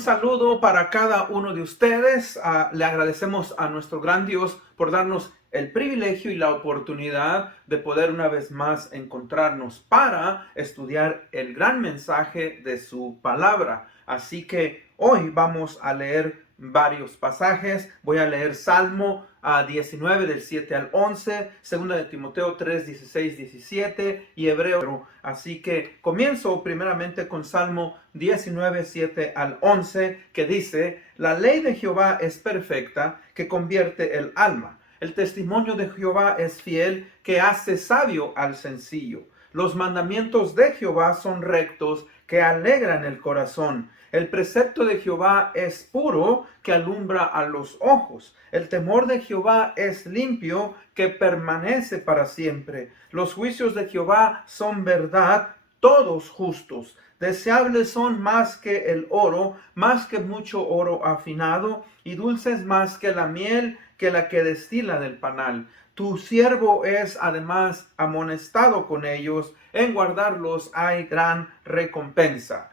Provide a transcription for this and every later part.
un saludo para cada uno de ustedes. Le agradecemos a nuestro gran Dios por darnos el privilegio y la oportunidad de poder una vez más encontrarnos para estudiar el gran mensaje de su palabra. Así que hoy vamos a leer varios pasajes. Voy a leer Salmo 19 del 7 al 11, 2 de Timoteo 3, 16, 17 y Hebreo. Así que comienzo primeramente con Salmo 19, 7 al 11, que dice: la ley de Jehová es perfecta, que convierte el alma. El testimonio de Jehová es fiel, que hace sabio al sencillo. Los mandamientos de Jehová son rectos, que alegran el corazón. El precepto de Jehová es puro, que alumbra a los ojos. El temor de Jehová es limpio, que permanece para siempre. Los juicios de Jehová son verdad, todos justos. Deseables son más que el oro, más que mucho oro afinado, y dulces más que la miel, que la que destila del panal. Tu siervo es además amonestado con ellos, en guardarlos hay gran recompensa.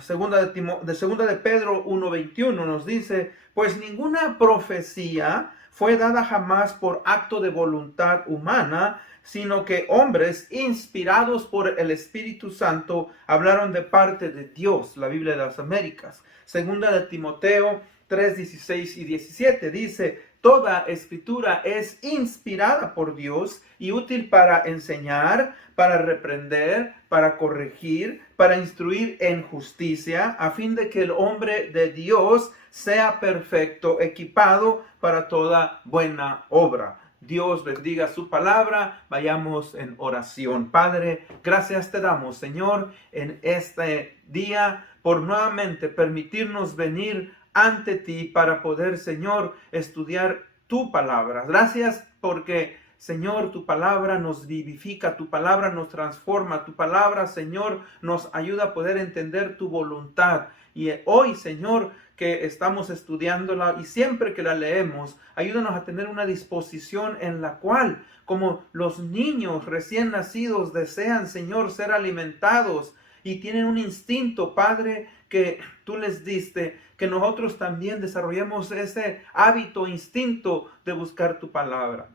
Segunda de Pedro 1:21 nos dice: pues ninguna profecía fue dada jamás por acto de voluntad humana, sino que hombres inspirados por el Espíritu Santo hablaron de parte de Dios. La Biblia de las Américas. Segunda de Timoteo 3, 16 y 17 dice: toda escritura es inspirada por Dios y útil para enseñar, para reprender, para corregir, para instruir en justicia, a fin de que el hombre de Dios sea perfecto, equipado para toda buena obra. Dios bendiga su palabra. Vayamos en oración. Padre, gracias te damos, Señor, en este día por nuevamente permitirnos venir ante ti para poder, Señor, estudiar tu palabra. Gracias porque, Señor, tu palabra nos vivifica, tu palabra nos transforma, tu palabra, Señor, nos ayuda a poder entender tu voluntad. Y hoy, Señor, que estamos estudiándola y siempre que la leemos, ayúdanos a tener una disposición en la cual, como los niños recién nacidos desean, Señor, ser alimentados y tienen un instinto, Padre, que tú les diste, que nosotros también desarrollemos ese hábito, instinto de buscar tu palabra.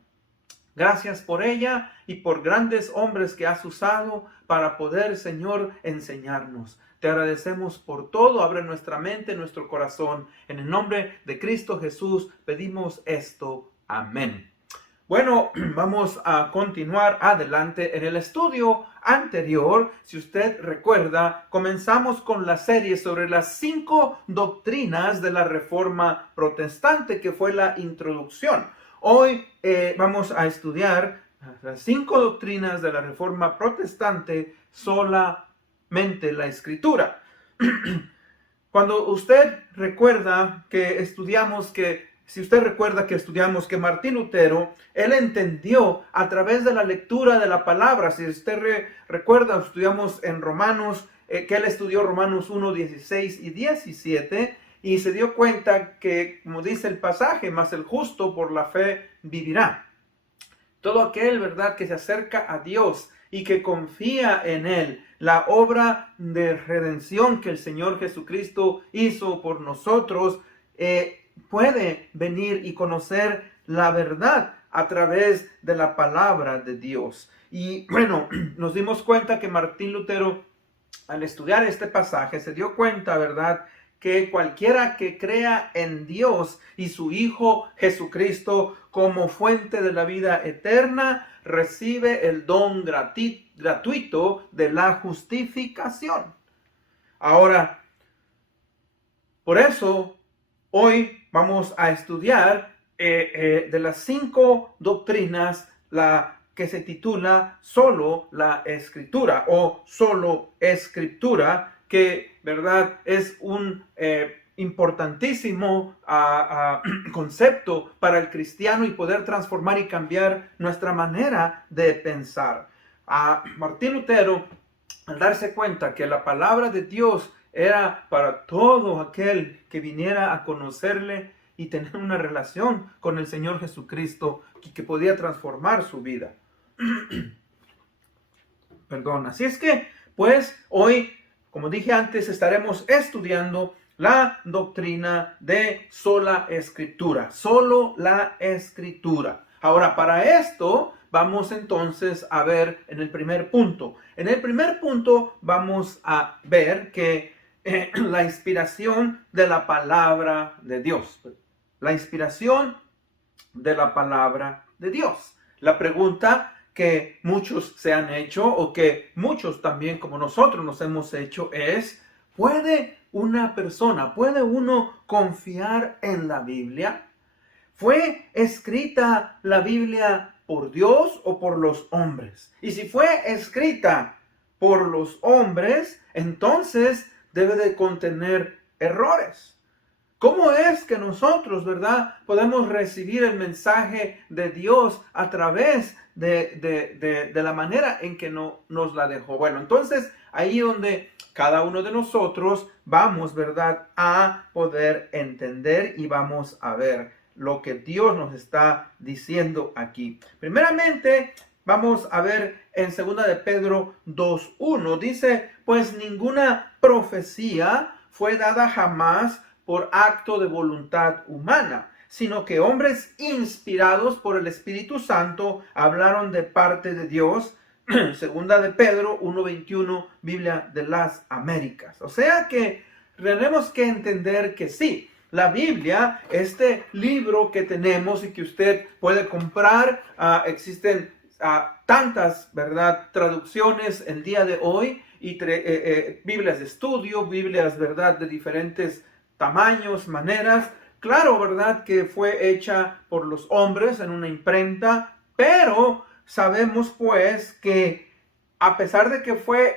Gracias por ella y por grandes hombres que has usado para poder, Señor, enseñarnos. Te agradecemos por todo. Abre nuestra mente, nuestro corazón. En el nombre de Cristo Jesús pedimos esto. Amén. Bueno, vamos a continuar adelante. En el estudio anterior, si usted recuerda, comenzamos con la serie sobre las 5 doctrinas de la Reforma Protestante, que fue la introducción. Hoy vamos a estudiar las 5 doctrinas de la Reforma Protestante, solamente la Escritura. Cuando usted recuerda que estudiamos que Martín Lutero, él entendió a través de la lectura de la palabra. Si usted recuerda, estudiamos en Romanos, que él estudió Romanos 1, 16 y 17, y se dio cuenta que, como dice el pasaje, mas el justo por la fe vivirá. Todo aquel, ¿verdad?, que se acerca a Dios y que confía en Él, la obra de redención que el Señor Jesucristo hizo por nosotros, puede venir y conocer la verdad a través de la palabra de Dios. Y bueno, nos dimos cuenta que Martín Lutero, al estudiar este pasaje, se dio cuenta, ¿verdad?, que cualquiera que crea en Dios y su Hijo Jesucristo como fuente de la vida eterna, recibe el don gratuito de la justificación. Ahora, por eso, hoy vamos a estudiar de las 5 doctrinas la que se titula Solo la Escritura o Solo Escritura, que, ¿verdad?, es un importantísimo concepto para el cristiano y poder transformar y cambiar nuestra manera de pensar. Martín Lutero, al darse cuenta que la palabra de Dios era para todo aquel que viniera a conocerle y tener una relación con el Señor Jesucristo, que podía transformar su vida. Perdón. Así es que, pues, hoy, como dije antes, estaremos estudiando la doctrina de sola escritura, solo la escritura. Ahora, para esto vamos entonces a ver en el primer punto. En el primer punto vamos a ver que la inspiración de la palabra de Dios. La inspiración de la palabra de Dios. La pregunta que muchos se han hecho o que muchos también como nosotros nos hemos hecho es, ¿puede una persona, puede uno confiar en la Biblia? ¿Fue escrita la Biblia por Dios o por los hombres? Y si fue escrita por los hombres, entonces debe de contener errores. ¿Cómo es que nosotros, verdad, podemos recibir el mensaje de Dios a través de la manera en que nos la dejó? Bueno, entonces ahí donde cada uno de nosotros vamos, verdad, a poder entender y vamos a ver lo que Dios nos está diciendo aquí. Primeramente, vamos a ver en 2 de Pedro 2:1. Dice, pues ninguna profecía fue dada jamás por acto de voluntad humana, sino que hombres inspirados por el Espíritu Santo hablaron de parte de Dios. 2 de Pedro 1:21, Biblia de las Américas. O sea que tenemos que entender que sí, la Biblia, este libro que tenemos y que usted puede comprar, existen tantas, ¿verdad?, traducciones el día de hoy y Biblias de estudio, Biblias, ¿verdad?, de diferentes tamaños, maneras. Claro, ¿verdad?, que fue hecha por los hombres en una imprenta, pero sabemos pues que a pesar de que fue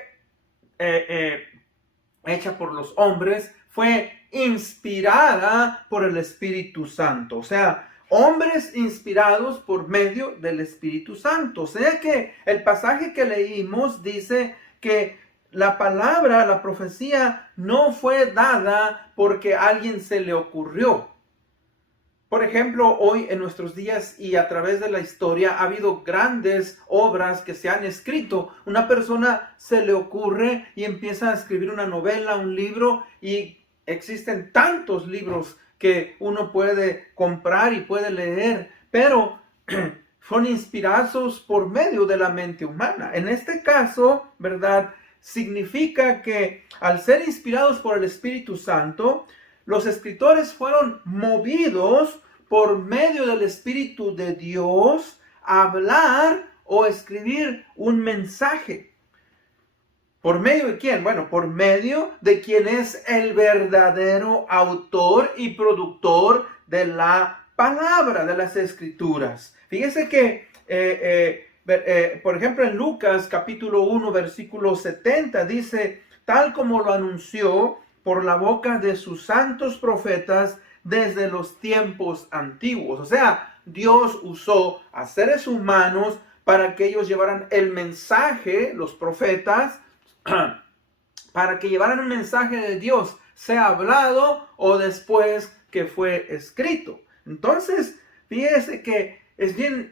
hecha por los hombres, fue inspirada por el Espíritu Santo. O sea, hombres inspirados por medio del Espíritu Santo. O sea que el pasaje que leímos dice que la palabra, la profecía, no fue dada porque a alguien se le ocurrió. Por ejemplo, hoy en nuestros días y a través de la historia ha habido grandes obras que se han escrito. Una persona se le ocurre y empieza a escribir una novela, un libro, y existen tantos libros que uno puede comprar y puede leer, pero son inspirados por medio de la mente humana. En este caso, ¿verdad?, significa que al ser inspirados por el Espíritu Santo, los escritores fueron movidos por medio del Espíritu de Dios a hablar o escribir un mensaje. ¿Por medio de quién? Bueno, por medio de quien es el verdadero autor y productor de la palabra, de las Escrituras. Fíjese que, por ejemplo, en Lucas capítulo 1, versículo 70, dice, tal como lo anunció por la boca de sus santos profetas desde los tiempos antiguos. O sea, Dios usó a seres humanos para que ellos llevaran el mensaje, los profetas, para que llevaran un mensaje de Dios, sea hablado o después que fue escrito. Entonces, fíjese que es bien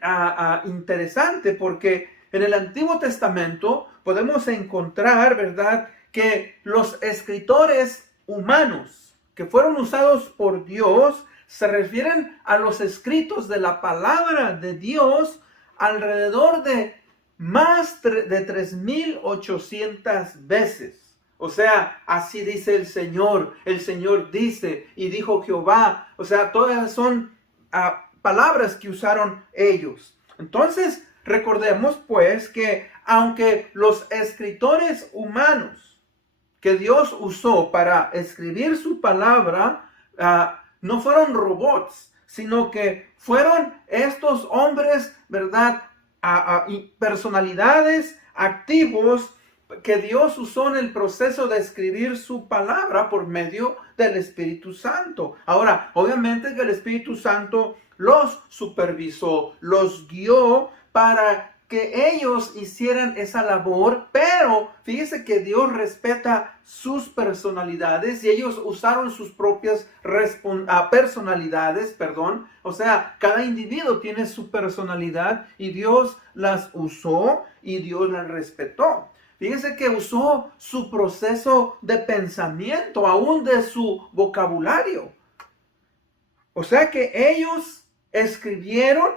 interesante porque en el Antiguo Testamento podemos encontrar, ¿verdad?, que los escritores humanos que fueron usados por Dios se refieren a los escritos de la palabra de Dios alrededor de más de 3,800 veces. O sea, así dice el Señor dice, y dijo Jehová. O sea, todas son palabras que usaron ellos. Entonces, recordemos pues que aunque los escritores humanos que Dios usó para escribir su palabra, no fueron robots, sino que fueron estos hombres, ¿verdad?, personalidades activos que Dios usó en el proceso de escribir su palabra por medio del Espíritu Santo. Ahora, obviamente que el Espíritu Santo los supervisó, los guió para que ellos hicieran esa labor, pero fíjese que Dios respeta sus personalidades y ellos usaron sus propias personalidades, o sea, cada individuo tiene su personalidad y Dios las usó y Dios las respetó. fíjense que usó su proceso de pensamiento, aún de su vocabulario. O sea que ellos escribieron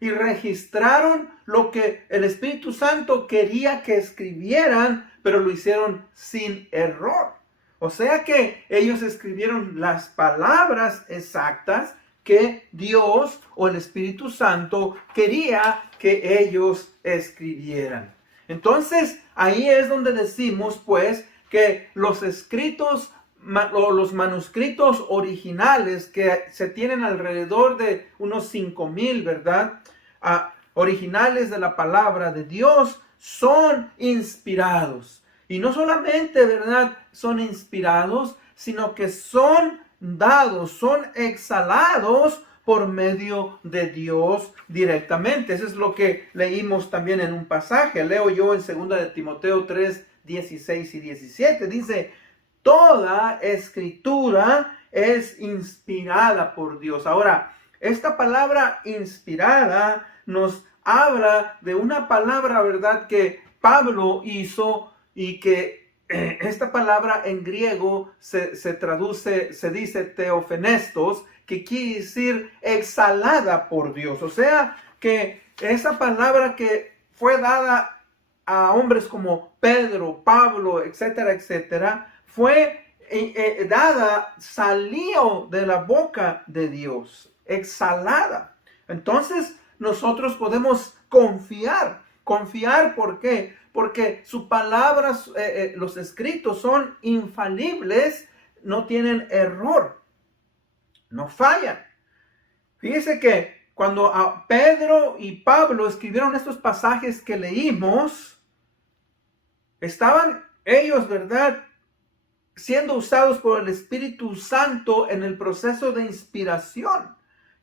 y registraron lo que el Espíritu Santo quería que escribieran, pero lo hicieron sin error. O sea que ellos escribieron las palabras exactas que Dios o el Espíritu Santo quería que ellos escribieran. Entonces, ahí es donde decimos, pues, que los escritos o los manuscritos originales, que se tienen alrededor de unos 5,000, ¿verdad? Originales de la palabra de Dios, son inspirados. Y no solamente, ¿verdad?, son inspirados, sino que son dados, son exhalados por medio de Dios directamente. Eso es lo que leímos también en un pasaje. Leo yo en 2 de Timoteo 3, 16 y 17. Dice: toda escritura es inspirada por Dios. Ahora, esta palabra inspirada nos habla de una palabra, ¿verdad?, que Pablo hizo, y que esta palabra en griego se traduce, se dice teofenestos, que quiere decir exhalada por Dios. O sea, que esa palabra que fue dada a hombres como Pedro, Pablo, etcétera, etcétera, fue dada, salió de la boca de Dios, exhalada. Entonces nosotros podemos confiar. Confiar, ¿por qué? Porque sus palabras, los escritos son infalibles, no tienen error, no fallan. Fíjese que cuando Pedro y Pablo escribieron estos pasajes que leímos, estaban ellos, ¿verdad?, siendo usados por el Espíritu Santo en el proceso de inspiración.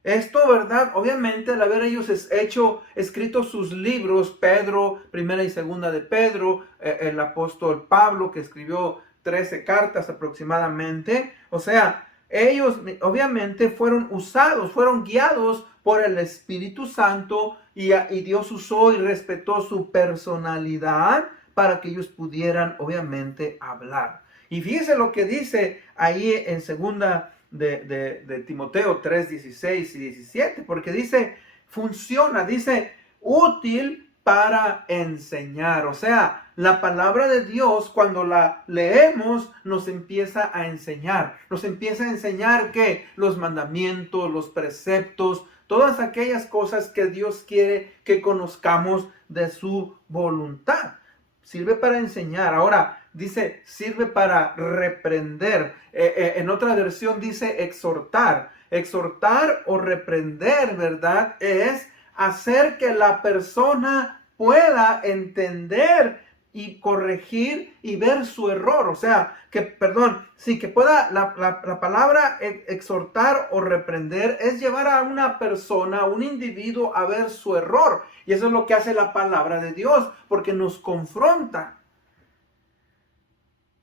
Esto, ¿verdad? Obviamente, al haber ellos escrito sus libros, Pedro, primera y segunda de Pedro, el apóstol Pablo, que escribió 13 cartas aproximadamente. O sea, ellos obviamente fueron usados, fueron guiados por el Espíritu Santo, y Dios usó y respetó su personalidad para que ellos pudieran, obviamente, hablar. Y fíjese lo que dice ahí en segunda de Timoteo 3, 16 y 17, porque dice, funciona, dice, útil para enseñar. O sea, la palabra de Dios, cuando la leemos, nos empieza a enseñar. Nos empieza a enseñar que los mandamientos, los preceptos, todas aquellas cosas que Dios quiere que conozcamos de su voluntad. Sirve para enseñar. Ahora, dice, sirve para reprender. En otra versión dice exhortar. Exhortar o reprender, ¿verdad?, es hacer que la persona pueda entender y corregir y ver su error. O sea, que pueda, la palabra exhortar o reprender es llevar a una persona, a un individuo, a ver su error. Y eso es lo que hace la palabra de Dios, porque nos confronta.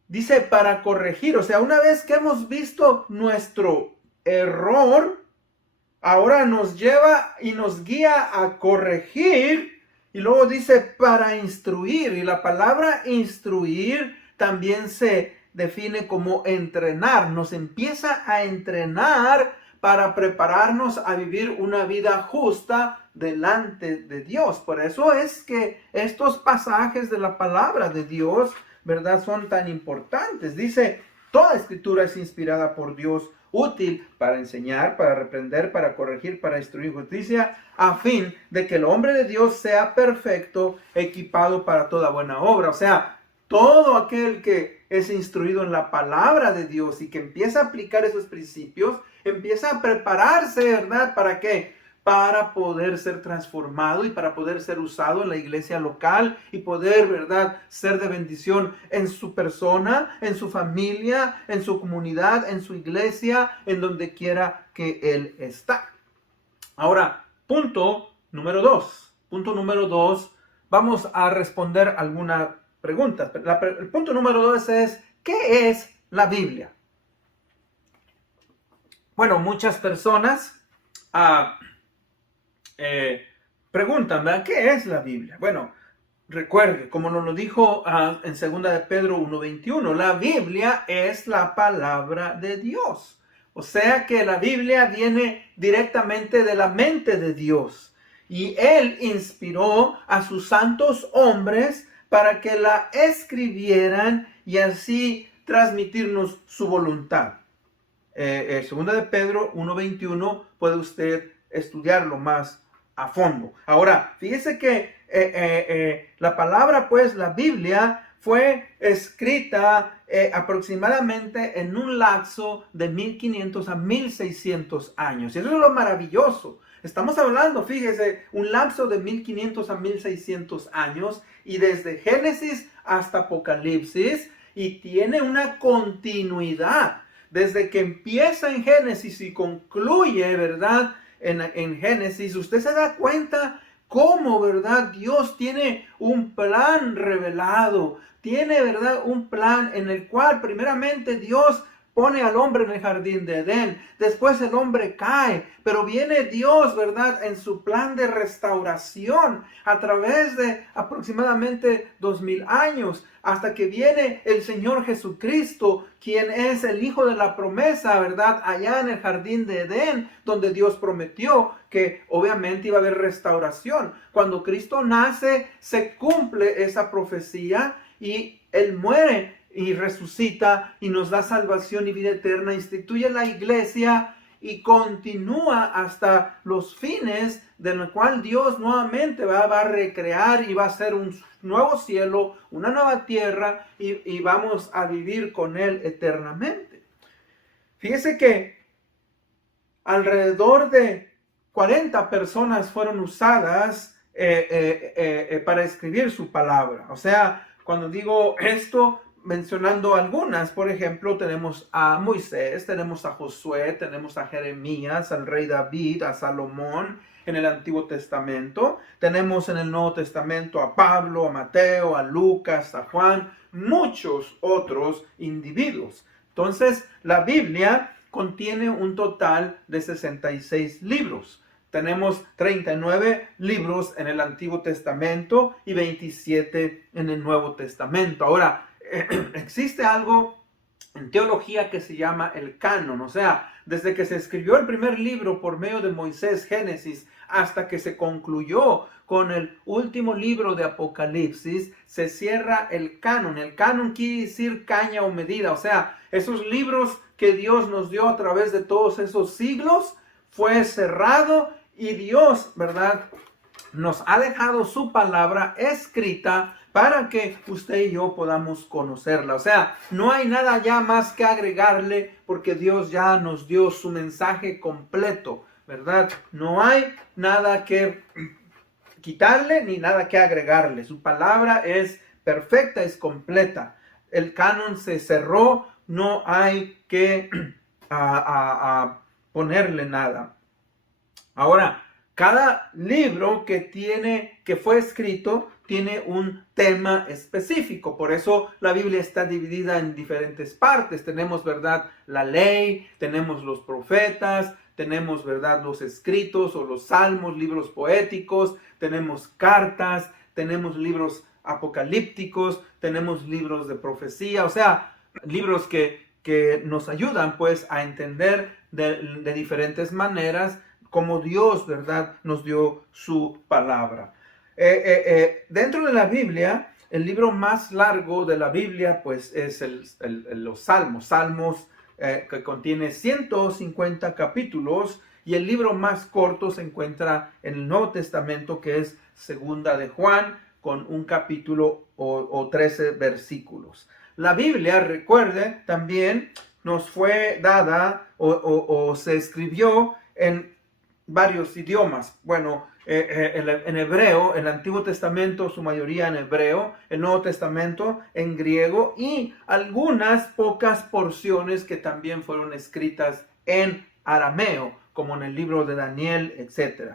Dice para corregir. O sea, una vez que hemos visto nuestro error, ahora nos lleva y nos guía a corregir. Y luego dice para instruir. Y la palabra instruir también se define como entrenar. Nos empieza a entrenar para prepararnos a vivir una vida justa delante de Dios. Por eso es que estos pasajes de la palabra de Dios, ¿verdad?, son tan importantes. Dice, toda escritura es inspirada por Dios, útil para enseñar, para reprender, para corregir, para instruir en justicia, a fin de que el hombre de Dios sea perfecto, equipado para toda buena obra. O sea, todo aquel que es instruido en la palabra de Dios y que empieza a aplicar esos principios, empieza a prepararse, ¿verdad? ¿Para qué? Para poder ser transformado y para poder ser usado en la iglesia local y poder, ¿verdad?, ser de bendición en su persona, en su familia, en su comunidad, en su iglesia, en donde quiera que él está. Ahora, punto número 2. Punto número 2, vamos a responder algunas preguntas. El punto número 2 es, ¿qué es la Biblia? Bueno, muchas personas preguntan, ¿verdad?, ¿qué es la Biblia? Bueno, Recuerde, como nos lo dijo en 2 de Pedro 1:21, la Biblia es la palabra de Dios. O sea que la Biblia viene directamente de la mente de Dios. Y Él inspiró a sus santos hombres para que la escribieran y así transmitirnos su voluntad. 2 de Pedro 1:21 puede usted estudiarlo más a fondo. Ahora, fíjese que la palabra, pues, la Biblia fue escrita aproximadamente en un lapso de 1500 a 1600 años. Y eso es lo maravilloso. Estamos hablando, fíjese, un lapso de 1500 a 1600 años y desde Génesis hasta Apocalipsis, y tiene una continuidad. Desde que empieza en Génesis y concluye, ¿verdad? En Génesis, usted se da cuenta cómo, ¿verdad? Dios tiene un plan revelado, tiene, ¿verdad? Un plan en el cual primeramente Dios pone al hombre en el jardín de Edén, después el hombre cae, pero viene Dios, ¿verdad? En su plan de restauración a través de aproximadamente 2000 años, hasta que viene el Señor Jesucristo, quien es el Hijo de la promesa, ¿verdad? Allá en el jardín de Edén, donde Dios prometió que obviamente iba a haber restauración. Cuando Cristo nace, se cumple esa profecía y Él muere y resucita y nos da salvación y vida eterna, instituye la iglesia y continúa hasta los fines, de lo cual Dios nuevamente va a recrear y va a hacer un nuevo cielo, una nueva tierra y vamos a vivir con Él eternamente. Fíjese que alrededor de 40 personas fueron usadas para escribir su palabra. O sea, cuando digo esto, mencionando algunas, por ejemplo, tenemos a Moisés, tenemos a Josué, tenemos a Jeremías, al rey David, a Salomón en el Antiguo Testamento. Tenemos en el Nuevo Testamento a Pablo, a Mateo, a Lucas, a Juan, muchos otros individuos. Entonces, la Biblia contiene un total de 66 libros. Tenemos 39 libros en el Antiguo Testamento y 27 en el Nuevo Testamento. Ahora, existe algo en teología que se llama el canon, o sea, desde que se escribió el primer libro por medio de Moisés, Génesis, hasta que se concluyó con el último libro de Apocalipsis, se cierra el canon. El canon quiere decir caña o medida, o sea, esos libros que Dios nos dio a través de todos esos siglos, fue cerrado y Dios, ¿verdad?, nos ha dejado su palabra escrita para que usted y yo podamos conocerla. O sea, no hay nada ya más que agregarle porque Dios ya nos dio su mensaje completo, ¿verdad? No hay nada que quitarle ni nada que agregarle. Su palabra es perfecta, es completa. El canon se cerró, no hay que ponerle nada. Ahora, cada libro que fue escrito tiene un tema específico. Por eso la Biblia está dividida en diferentes partes. Tenemos, ¿verdad?, la ley, tenemos los profetas, tenemos, ¿verdad?, los escritos o los salmos, libros poéticos, tenemos cartas, tenemos libros apocalípticos, tenemos libros de profecía, o sea, libros que nos ayudan pues a entender de diferentes maneras como Dios, ¿verdad?, nos dio su palabra. Dentro de la Biblia, el libro más largo de la Biblia, pues, es los Salmos. Salmos que contiene 150 capítulos, y el libro más corto se encuentra en el Nuevo Testamento, que es Segunda de Juan, con un capítulo o 13 versículos. La Biblia, recuerde, también nos fue dada o se escribió en varios idiomas. Bueno, en hebreo, el Antiguo Testamento, su mayoría en hebreo, el Nuevo Testamento en griego y algunas pocas porciones que también fueron escritas en arameo, como en el libro de Daniel, etc.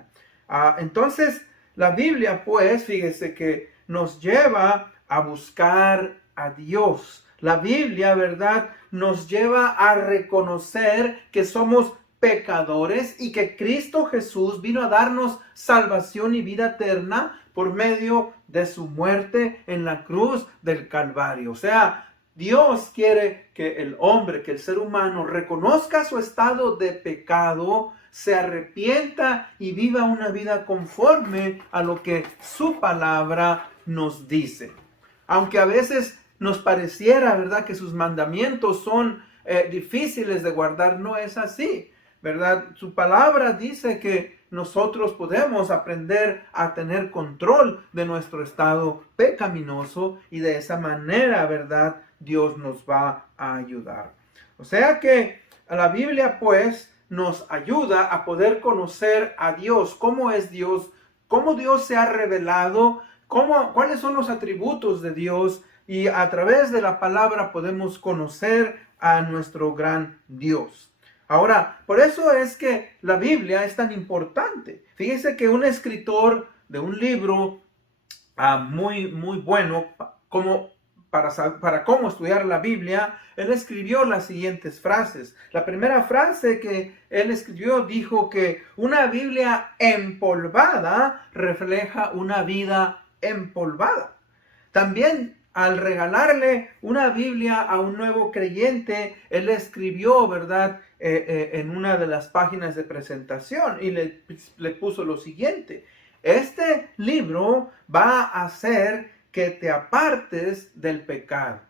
Entonces, la Biblia, pues, fíjese que nos lleva a buscar a Dios. La Biblia, ¿verdad?, nos lleva a reconocer que somos pecadores y que Cristo Jesús vino a darnos salvación y vida eterna por medio de su muerte en la cruz del Calvario. O sea, Dios quiere que el hombre, que el ser humano reconozca su estado de pecado, se arrepienta y viva una vida conforme a lo que su palabra nos dice. Aunque a veces nos pareciera, ¿verdad?, que sus mandamientos son difíciles de guardar, no es así, ¿verdad? Su palabra dice que nosotros podemos aprender a tener control de nuestro estado pecaminoso y de esa manera, ¿verdad?, Dios nos va a ayudar. O sea que la Biblia, pues, nos ayuda a poder conocer a Dios, cómo es Dios, cómo Dios se ha revelado, cuáles son los atributos de Dios, y a través de la palabra podemos conocer a nuestro gran Dios. Ahora, por eso es que la Biblia es tan importante. Fíjese que un escritor de un libro muy bueno, como para cómo estudiar la Biblia, él escribió las siguientes frases. La primera frase que él escribió dijo que una Biblia empolvada refleja una vida empolvada. También al regalarle una Biblia a un nuevo creyente, él escribió, ¿verdad?, en una de las páginas de presentación y le puso lo siguiente: este libro va a hacer que te apartes del pecado,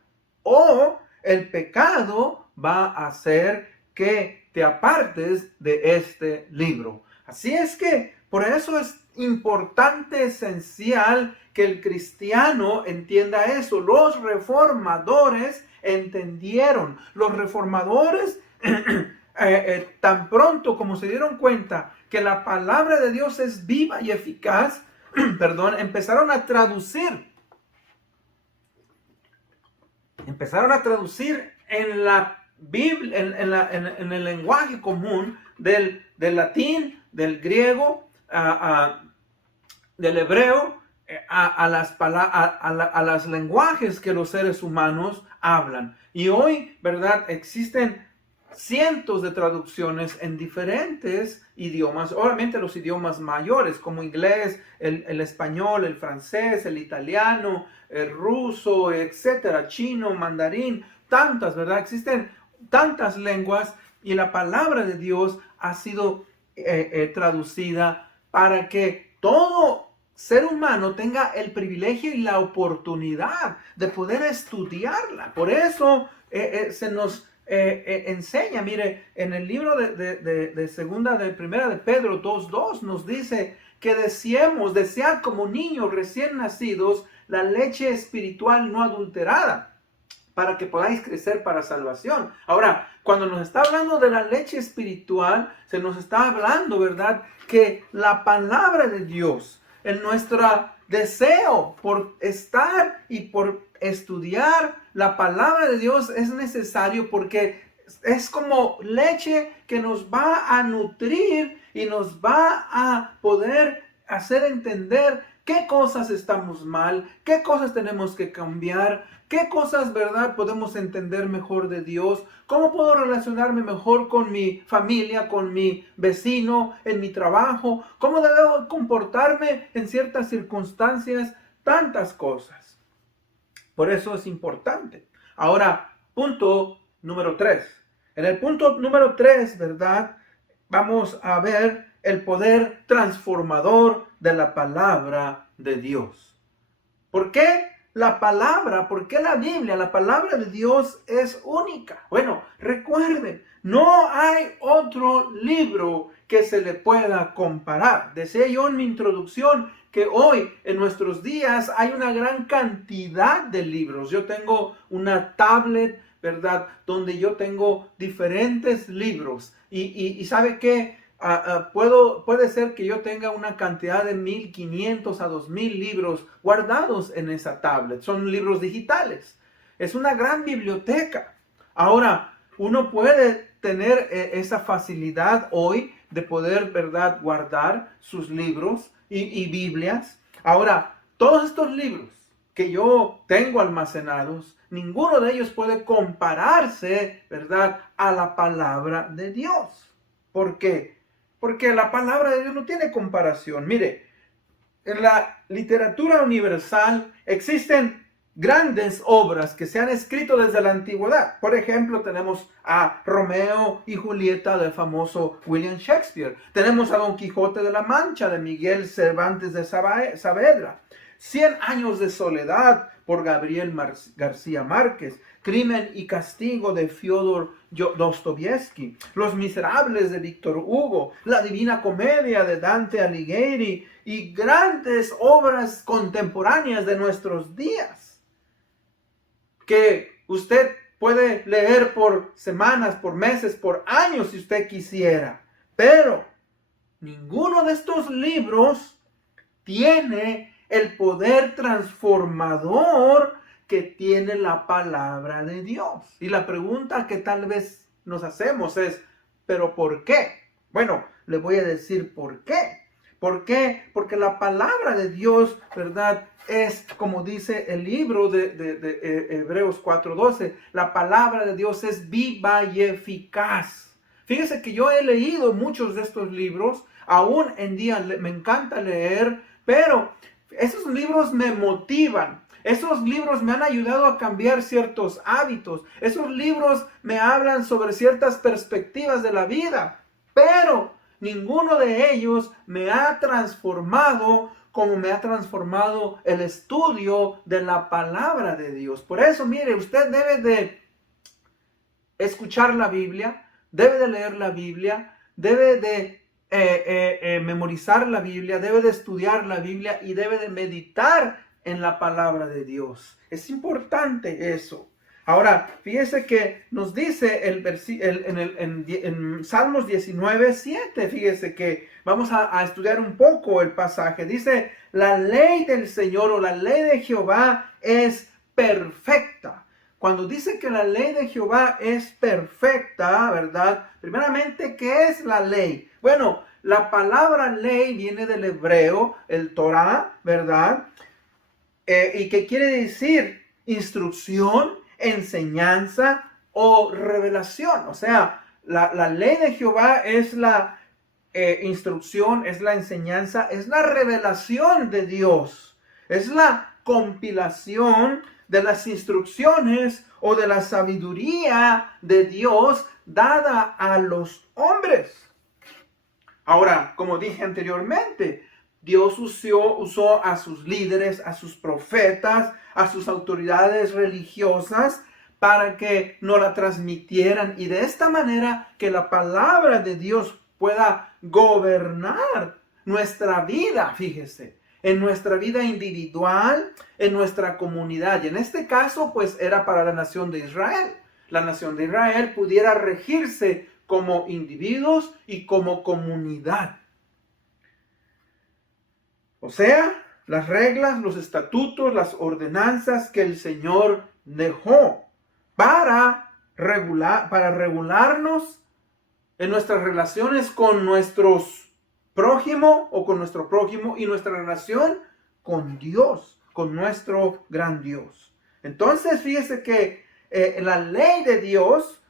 o el pecado va a hacer que te apartes de este libro. Así es que por eso es importante, esencial, que el cristiano entienda eso. Los reformadores entendieron. Los reformadores tan pronto como se dieron cuenta que la palabra de Dios es viva y eficaz, empezaron a traducir en la Biblia, en el lenguaje común del latín, del griego, del hebreo, a las lenguajes que los seres humanos hablan. Y hoy, ¿verdad?, existen cientos de traducciones en diferentes idiomas, obviamente los idiomas mayores como inglés, el español, el francés, el italiano, el ruso, etcétera, chino, mandarín, tantas, ¿verdad? Existen tantas lenguas y la palabra de Dios ha sido traducida para que todo ser humano tenga el privilegio y la oportunidad de poder estudiarla. Por eso se nos enseña, mire, en el libro de primera de Pedro 2:2 nos dice que desead como niños recién nacidos la leche espiritual no adulterada, para que podáis crecer para salvación. Ahora, cuando nos está hablando de la leche espiritual, se nos está hablando, ¿verdad?, que la palabra de Dios, en nuestro deseo por estar y por estudiar la palabra de Dios, es necesario, porque es como leche que nos va a nutrir y nos va a poder hacer entender qué cosas estamos mal, qué cosas tenemos que cambiar, qué cosas, ¿verdad?, podemos entender mejor de Dios, cómo puedo relacionarme mejor con mi familia, con mi vecino, en mi trabajo, cómo debo comportarme en ciertas circunstancias, tantas cosas. Por eso es importante. Ahora, punto número 3. En el punto número 3, ¿verdad?, vamos a ver el poder transformador de la palabra de Dios. ¿Por qué la palabra? ¿Por qué la Biblia? La palabra de Dios es única. Bueno, recuerden, no hay otro libro que se le pueda comparar. Decía yo en mi introducción que hoy, en nuestros días, hay una gran cantidad de libros. Yo tengo una tablet, ¿verdad?, donde yo tengo diferentes libros. Y ¿sabe qué? Puede ser que yo tenga una cantidad de 1,500 a 2,000 libros guardados en esa tablet. Son libros digitales. Es una gran biblioteca. Ahora, uno puede tener esa facilidad hoy de poder, ¿verdad?, guardar sus libros y Biblias. Ahora, todos estos libros que yo tengo almacenados, ninguno de ellos puede compararse, ¿verdad?, a la palabra de Dios. ¿Por qué? Porque la palabra de Dios no tiene comparación. Mire, en la literatura universal existen grandes obras que se han escrito desde la antigüedad. Por ejemplo, tenemos a Romeo y Julieta del famoso William Shakespeare. Tenemos a Don Quijote de la Mancha de Miguel Cervantes de Saavedra. 100 años de soledad por Gabriel García Márquez. Crimen y castigo de Fyodor Dostoyevsky. Los Miserables de Víctor Hugo. La Divina Comedia de Dante Alighieri. Y grandes obras contemporáneas de nuestros días, que usted puede leer por semanas, por meses, por años si usted quisiera. Pero ninguno de estos libros tiene el poder transformador que tiene la palabra de Dios. Y la pregunta que tal vez nos hacemos es, ¿pero por qué? Bueno, le voy a decir por qué. ¿Por qué? Porque la palabra de Dios, ¿verdad? Es, como dice el libro de Hebreos 4:12, la palabra de Dios es viva y eficaz. Fíjese que yo he leído muchos de estos libros, aún en día me encanta leer, pero esos libros me motivan. Esos libros me han ayudado a cambiar ciertos hábitos. Esos libros me hablan sobre ciertas perspectivas de la vida, pero ninguno de ellos me ha transformado como me ha transformado el estudio de la palabra de Dios. Por eso, mire, usted debe de escuchar la Biblia, debe de leer la Biblia, debe de memorizar la Biblia, debe de estudiar la Biblia y debe de meditar en la palabra de Dios. Es importante eso. Ahora, fíjese que nos dice en Salmos 19:7, fíjese que vamos a estudiar un poco el pasaje. Dice, la ley del Señor o la ley de Jehová es perfecta. Cuando dice que la ley de Jehová es perfecta, ¿verdad? Primeramente, ¿qué es la ley? Bueno, la palabra ley viene del hebreo, el Torah, ¿verdad? Y que quiere decir instrucción, enseñanza o revelación. O sea, la ley de Jehová es la instrucción, es la enseñanza, es la revelación de Dios. Es la compilación de las instrucciones o de la sabiduría de Dios dada a los hombres. Ahora, como dije anteriormente, Dios usó a sus líderes, a sus profetas, a sus autoridades religiosas para que nos la transmitieran y de esta manera que la palabra de Dios pueda gobernar nuestra vida, fíjese, en nuestra vida individual, en nuestra comunidad. Y en este caso, pues era para la nación de Israel. La nación de Israel pudiera regirse como individuos y como comunidad. O sea, las reglas, los estatutos, las ordenanzas que el Señor dejó para regularnos en nuestras relaciones con nuestros prójimo o con nuestro prójimo y nuestra relación con Dios, con nuestro gran Dios. Entonces, fíjese que la ley de Dios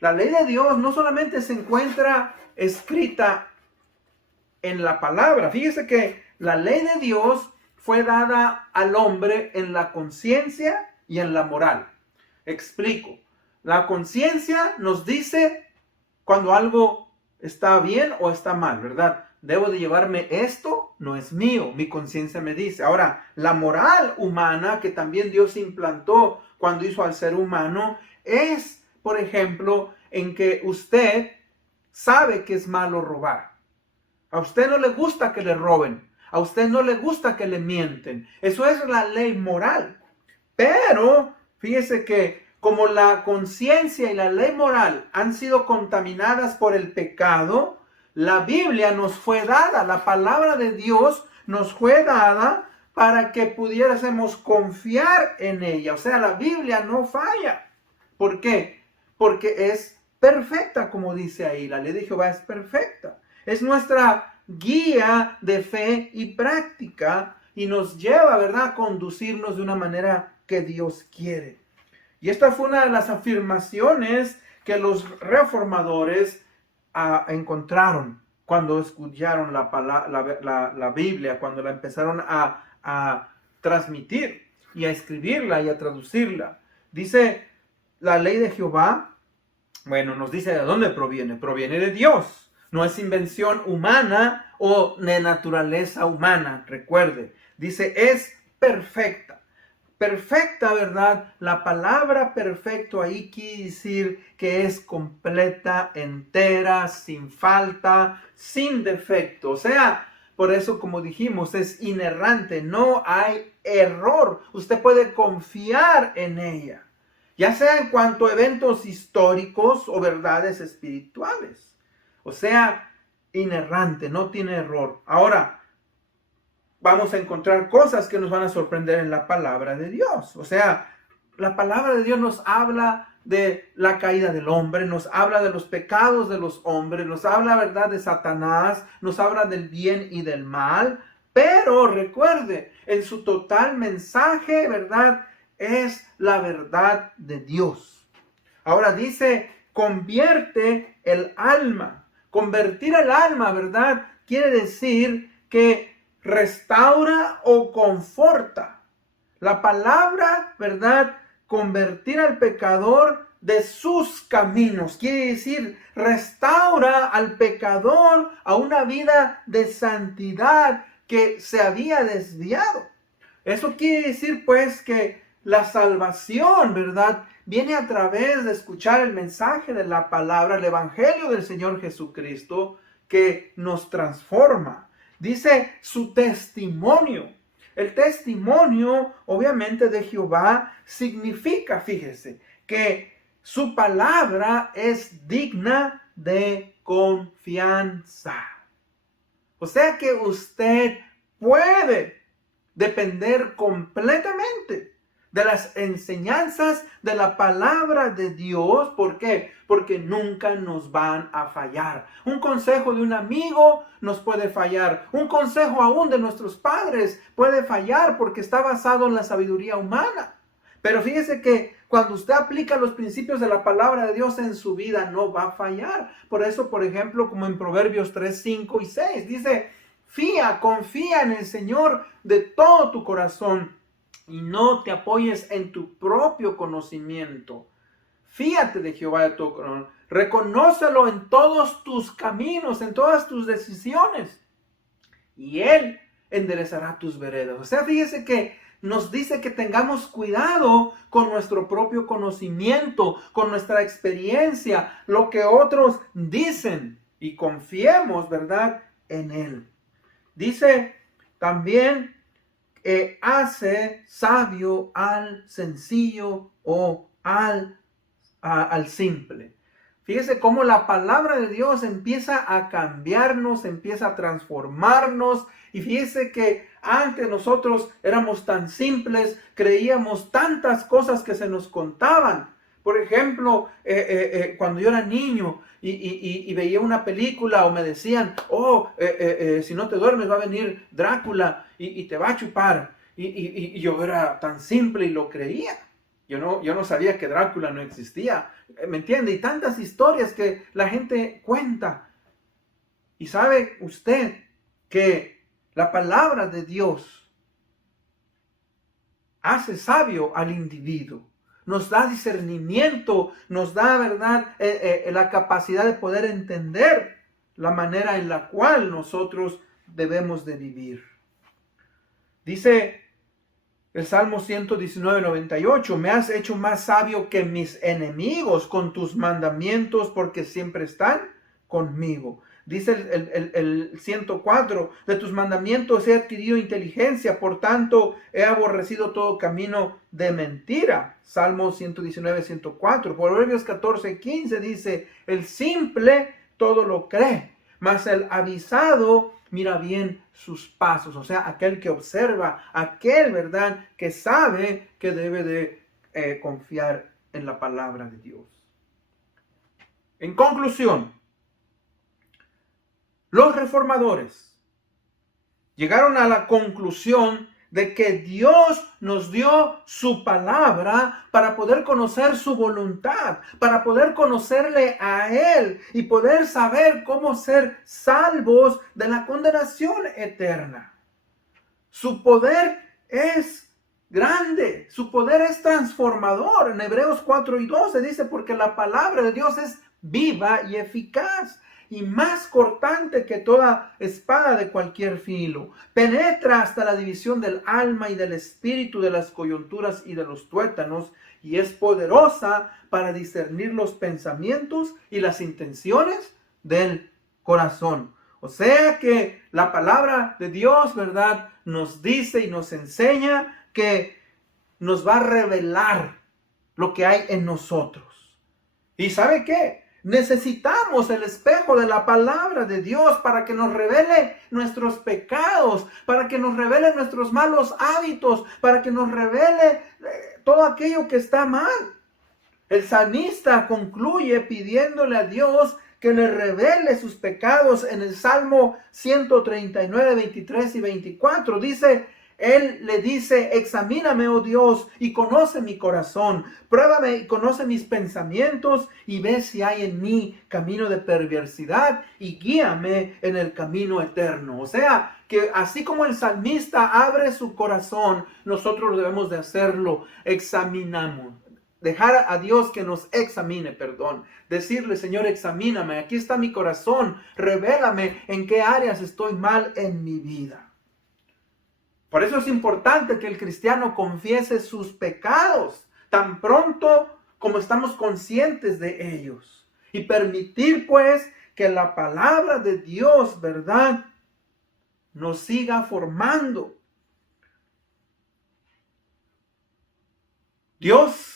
no solamente se encuentra escrita en la palabra. Fíjese que la ley de Dios fue dada al hombre en la conciencia y en la moral. Explico. La conciencia nos dice cuando algo está bien o está mal, ¿verdad? Debo de llevarme esto, no es mío, mi conciencia me dice. Ahora, la moral humana que también Dios implantó cuando hizo al ser humano es, por ejemplo, en que usted sabe que es malo robar. A usted no le gusta que le roben. A usted no le gusta que le mienten. Eso es la ley moral. Pero fíjese que como la conciencia y la ley moral han sido contaminadas por el pecado, la Biblia nos fue dada, la palabra de Dios nos fue dada para que pudiésemos confiar en ella. O sea, la Biblia no falla. ¿Por qué? Porque es perfecta, como dice ahí. La ley de Jehová es perfecta. Es nuestra guía de fe y práctica y nos lleva, ¿verdad?, a conducirnos de una manera que Dios quiere. Y esta fue una de las afirmaciones que los reformadores encontraron. cuando escucharon la Biblia, cuando la empezaron a transmitir y a escribirla y a traducirla. Dice la ley de Jehová, bueno, nos dice de dónde proviene. Proviene de Dios. No es invención humana o de naturaleza humana. Recuerde, dice, es perfecta. Perfecta, ¿verdad? La palabra perfecto ahí quiere decir que es completa, entera, sin falta, sin defecto. O sea, por eso, como dijimos, es inerrante, no hay error. Usted puede confiar en ella, ya sea en cuanto a eventos históricos o verdades espirituales. O sea, inerrante, no tiene error. Ahora, vamos a encontrar cosas que nos van a sorprender en la palabra de Dios. O sea, la palabra de Dios nos habla de la caída del hombre, nos habla de los pecados de los hombres, nos habla, ¿verdad?, de Satanás, nos habla del bien y del mal. Pero recuerde, en su total mensaje, ¿verdad?, es la verdad de Dios. Ahora dice, convierte el alma. Convertir el alma, ¿verdad?, quiere decir que restaura o conforta. La palabra, ¿verdad?, convertir al pecador de sus caminos. Quiere decir, restaura al pecador a una vida de santidad que se había desviado. Eso quiere decir, pues, que la salvación, ¿verdad?, viene a través de escuchar el mensaje de la palabra, el evangelio del Señor Jesucristo, que nos transforma. Dice su testimonio. El testimonio, obviamente, de Jehová significa, fíjese, que su palabra es digna de confianza. O sea que usted puede depender completamente de las enseñanzas de la palabra de Dios. ¿Por qué? Porque nunca nos van a fallar. Un consejo de un amigo nos puede fallar. Un consejo aún de nuestros padres puede fallar porque está basado en la sabiduría humana. Pero fíjese que cuando usted aplica los principios de la palabra de Dios en su vida, no va a fallar. Por eso, por ejemplo, como en Proverbios 3, 5 y 6, dice, confía en el Señor de todo tu corazón y no te apoyes en tu propio conocimiento. Fíate de Jehová de todo corazón. Reconócelo en todos tus caminos, en todas tus decisiones. Y Él enderezará tus veredas. O sea, fíjese que nos dice que tengamos cuidado con nuestro propio conocimiento, con nuestra experiencia, lo que otros dicen. Y confiemos, ¿verdad?, en Él. Dice también, hace sabio al sencillo o al simple. Fíjese cómo la palabra de Dios empieza a cambiarnos, empieza a transformarnos. Y fíjese que antes nosotros éramos tan simples, creíamos tantas cosas que se nos contaban. Por ejemplo, cuando yo era niño y veía una película o me decían, si no te duermes va a venir Drácula y te va a chupar. Y yo era tan simple y lo creía. Yo no sabía que Drácula no existía. ¿Me entiende? Y tantas historias que la gente cuenta. Y sabe usted que la palabra de Dios hace sabio al individuo. Nos da discernimiento, nos da, ¿verdad?, la capacidad de poder entender la manera en la cual nosotros debemos de vivir. Dice el Salmo 119, 98, me has hecho más sabio que mis enemigos con tus mandamientos porque siempre están conmigo. Dice el 104, de tus mandamientos he adquirido inteligencia, por tanto he aborrecido todo camino de mentira. Salmo 119, 104. Proverbios 14, 15 dice, el simple todo lo cree, mas el avisado mira bien sus pasos. O sea, aquel que observa, aquel, ¿verdad?, que sabe que debe de confiar en la palabra de Dios. En conclusión, los reformadores llegaron a la conclusión de que Dios nos dio su palabra para poder conocer su voluntad, para poder conocerle a Él y poder saber cómo ser salvos de la condenación eterna. Su poder es grande, su poder es transformador. En Hebreos 4:12 dice, porque la palabra de Dios es viva y eficaz y más cortante que toda espada de cualquier filo. Penetra hasta la división del alma y del espíritu, de las coyunturas y de los tuétanos, y es poderosa para discernir los pensamientos y las intenciones del corazón. O sea que la palabra de Dios, ¿verdad?, nos dice y nos enseña que nos va a revelar lo que hay en nosotros. ¿Y sabe qué? Necesitamos el espejo de la palabra de Dios para que nos revele nuestros pecados, para que nos revele nuestros malos hábitos, para que nos revele todo aquello que está mal. El salmista concluye pidiéndole a Dios que le revele sus pecados en el Salmo 139, 23 y 24. Él le dice, examíname, oh Dios, y conoce mi corazón. Pruébame y conoce mis pensamientos y ve si hay en mí camino de perversidad y guíame en el camino eterno. O sea, que así como el salmista abre su corazón, nosotros debemos de hacerlo. Examinamos. Dejar a Dios que nos examine, Decirle, Señor, examíname, aquí está mi corazón, revélame en qué áreas estoy mal en mi vida. Por eso es importante que el cristiano confiese sus pecados tan pronto como estamos conscientes de ellos. Y permitir, pues, que la palabra de Dios, ¿verdad?, nos siga formando. Dios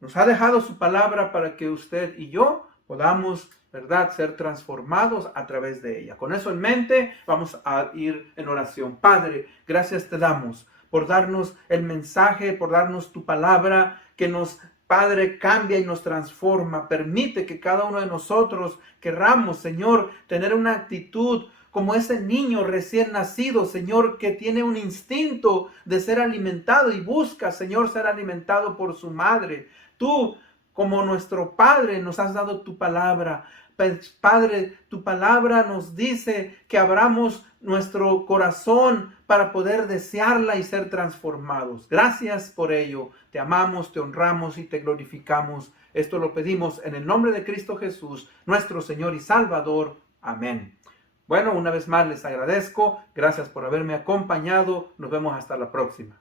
nos ha dejado su palabra para que usted y yo podamos, ¿verdad?, ser transformados a través de ella. Con eso en mente, vamos a ir en oración. Padre, gracias te damos por darnos el mensaje, por darnos tu palabra que nos, Padre, cambia y nos transforma. Permite que cada uno de nosotros querramos, Señor, tener una actitud como ese niño recién nacido, Señor, que tiene un instinto de ser alimentado y busca, Señor, ser alimentado por su madre. Tú, como nuestro Padre, nos has dado tu palabra. Padre, tu palabra nos dice que abramos nuestro corazón para poder desearla y ser transformados. Gracias por ello. Te amamos, te honramos y te glorificamos. Esto lo pedimos en el nombre de Cristo Jesús, nuestro Señor y Salvador. Amén. Bueno, una vez más les agradezco. Gracias por haberme acompañado. Nos vemos hasta la próxima.